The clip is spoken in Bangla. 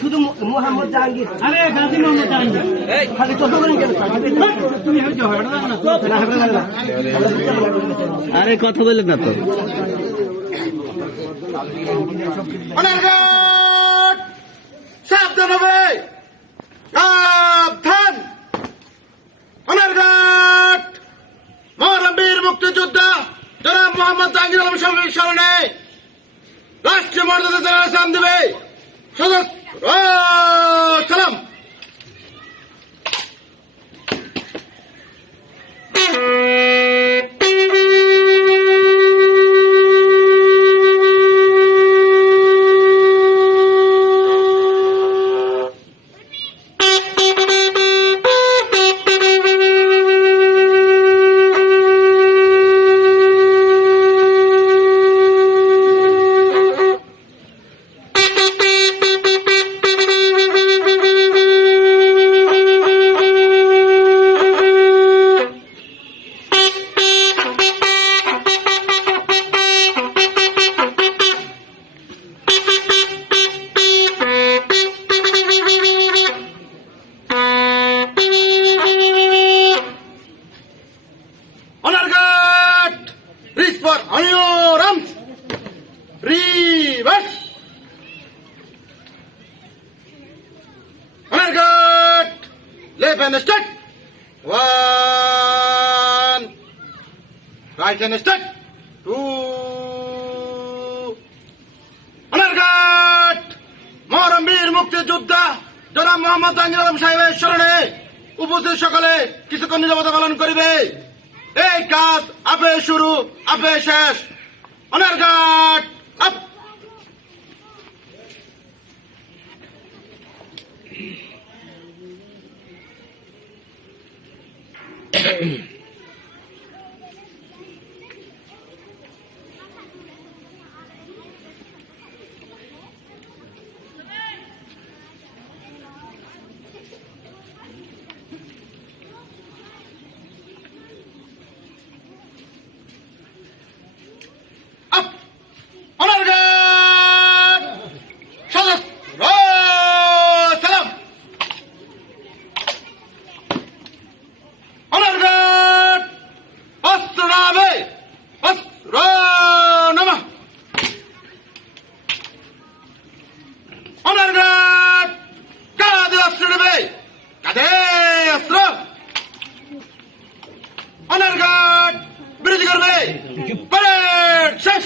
শুধু মোহাম্মদ জাহাঙ্গীর। আরে গাজী মোহাম্মদ জাহাঙ্গীর খালি চোদ্দ করে গেল। তুমি হয়তো আরে কথা বললেন না তো। সাবধান হবে, সাবধান। অনারঘাট মহরম বীর মুক্তিযোদ্ধা জনাব মোহাম্মদ জাহাঙ্গীর আলম সাহেবের স্মরণে রাষ্ট্রীয় মর্যাদা জানার সালাম দেবে। সদস্য সালাম। For on your arms, reverse. Honor guard, left hand start. 1, right hand start. 2. Honor guard, Muharram বীর মুক্তিযোদ্ধা জনাব মোহাম্মদ জাহাঙ্গীর আলম সাহেবের স্মরণে উপস্থিত সকলে কিছুক্ষণ নীরবতা পালন করিবে। এই কাজ আপে শুরু আপে শেষ। Honour guard up. Honour guard বিরতি করবে। প্যারেড শেষ।